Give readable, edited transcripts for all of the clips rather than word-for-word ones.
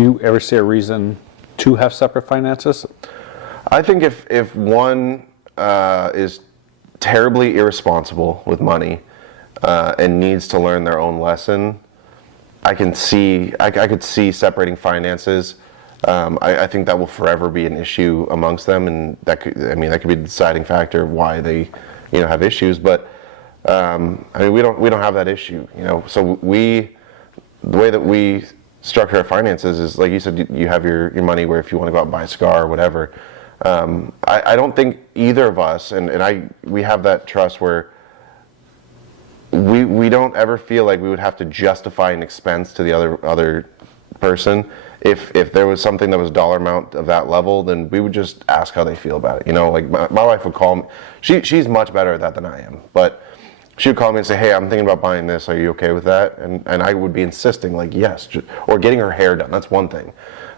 you ever see a reason to have separate finances? I think if one is terribly irresponsible with money and needs to learn their own lesson, I could see separating finances. I think that will forever be an issue amongst them, and that could be the deciding factor of why they, have issues. But we don't have that issue, So the way that we structure our finances is, like you said, you have your money where if you want to go out and buy a cigar or whatever. I don't think either of us, we have that trust where we don't ever feel like we would have to justify an expense to the other person. If there was something that was dollar amount of that level, then we would just ask how they feel about it. Like my wife would call me. She's much better at that than I am, but she would call me and say, "Hey, I'm thinking about buying this. Are you okay with that?" And I would be insisting, like, yes, or getting her hair done. That's one thing.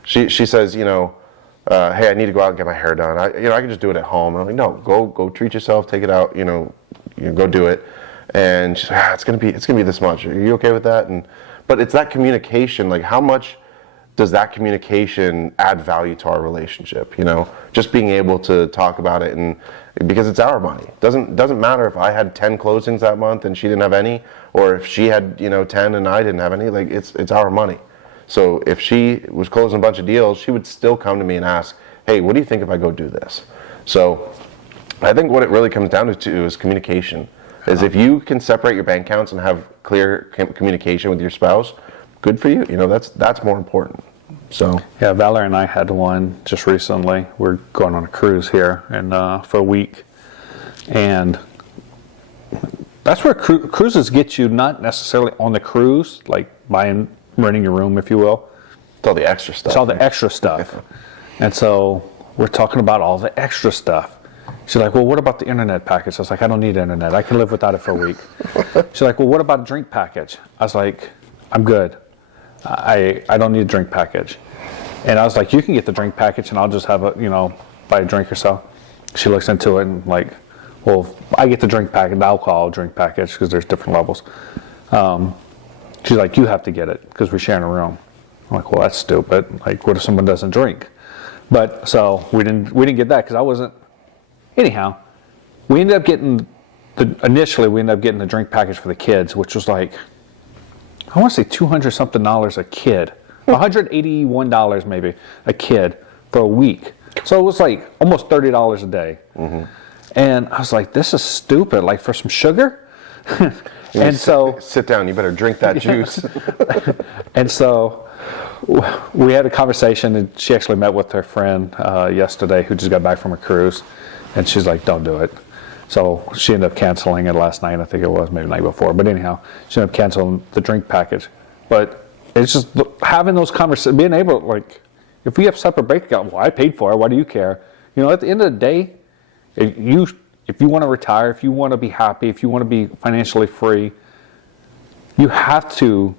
She says, "Hey, I need to go out and get my hair done. I can just do it at home." And I'm like, "No, go treat yourself. Take it out. Go do it." And she's like, "It's gonna be this much. Are you okay with that?" But it's that communication. Like, how much does that communication add value to our relationship? Just being able to talk about it, and because it's our money. Doesn't matter if I had 10 closings that month and she didn't have any, or if she had 10 and I didn't have any. Like, it's our money. So if she was closing a bunch of deals, she would still come to me and ask, "Hey, what do you think if I go do this?" So I think what it really comes down to is communication. Is if you can separate your bank accounts and have clear communication with your spouse, good for you. That's more important. So yeah, Valerie and I had one just recently. We're going on a cruise here and for a week, and that's where cruises get you, not necessarily on the cruise, like renting your room, if you will. It's all the extra stuff. It's all the extra stuff. And so we're talking about all the extra stuff. She's like, "Well, what about the internet package?" I was like, "I don't need internet. I can live without it for a week." She's like, "Well, what about a drink package?" I was like, "I'm good. I don't need a drink package." And I was like, "You can get the drink package and I'll just have buy a drink or so." She looks into it and like, "Well, I get the drink package, the alcohol drink package, because there's different levels." She's like, "You have to get it because we're sharing a room." I'm like, "Well, that's stupid. Like, what if someone doesn't drink?" But so we didn't get that because I wasn't. Anyhow, we ended up getting the drink package for the kids, which was like, I want to say $200 something a kid, $181 maybe a kid for a week. So it was like almost $30 a day. Mm-hmm. And I was like, this is stupid. Like, for some sugar. And so sit down. You better drink that juice. And so we had a conversation, and she actually met with her friend yesterday who just got back from a cruise, and she's like, "Don't do it." So she ended up canceling it last night. I think it was maybe the night before. But anyhow, she ended up canceling the drink package. But it's just having those conversations, being able, like, if we have separate bank account, well, I paid for it. Why do you care? At the end of the day, if you want to retire, if you want to be happy, if you want to be financially free, you have to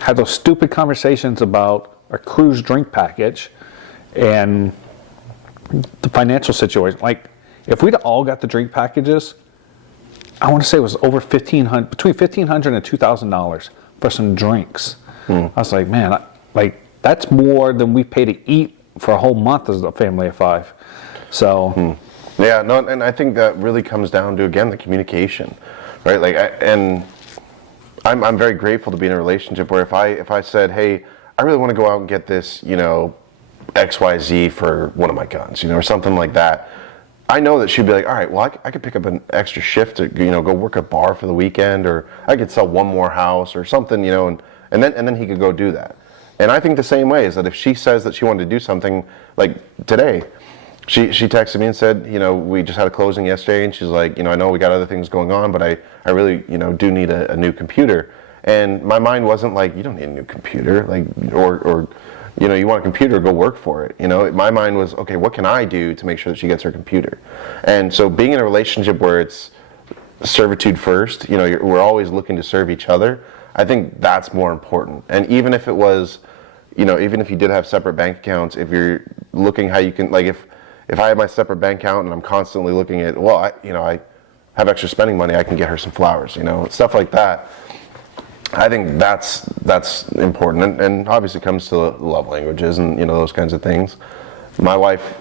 have those stupid conversations about a cruise drink package and the financial situation. Like, if we'd all got the drink packages, I want to say it was over between $1,500 and $2,000 for some drinks. I was like, man, that's more than we pay to eat for a whole month as a family of 5. So. Yeah, no, and I think that really comes down to, again, the communication, right? Like, I'm very grateful to be in a relationship where if I said, "Hey, I really want to go out and get this, XYZ for one of my guns, or something like that," I know that she'd be like, "All right, well, I could pick up an extra shift to, go work a bar for the weekend, or I could sell one more house or something, and then he could go do that." And I think the same way is that if she says that she wanted to do something, like today, she texted me and said, we just had a closing yesterday, and she's like, I know we got other things going on, but I really, do need a new computer. And my mind wasn't like, you don't need a new computer, like, or you want a computer, go work for it. My mind was, okay, what can I do to make sure that she gets her computer? And so being in a relationship where it's servitude first, we're always looking to serve each other, I think that's more important. And even if it was, even if you did have separate bank accounts, if you're looking how you can, like, if I have my separate bank account and I'm constantly looking at, well, I have extra spending money, I can get her some flowers, stuff like that. I think that's important, and obviously comes to love languages and those kinds of things. My wife,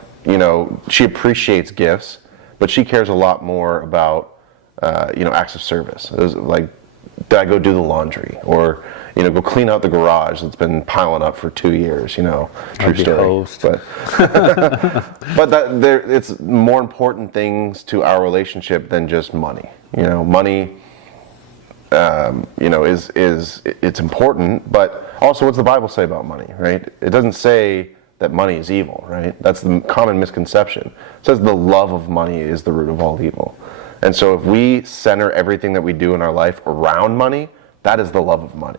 she appreciates gifts, but she cares a lot more about acts of service. It was like, did I go do the laundry, or go clean out the garage that's been piling up for 2 years? True story. But it's more important things to our relationship than just money. Money. It's important, but also what's the Bible say about money, right? It doesn't say that money is evil, right? That's the common misconception. It says the love of money is the root of all evil. And so if we center everything that we do in our life around money, that is the love of money.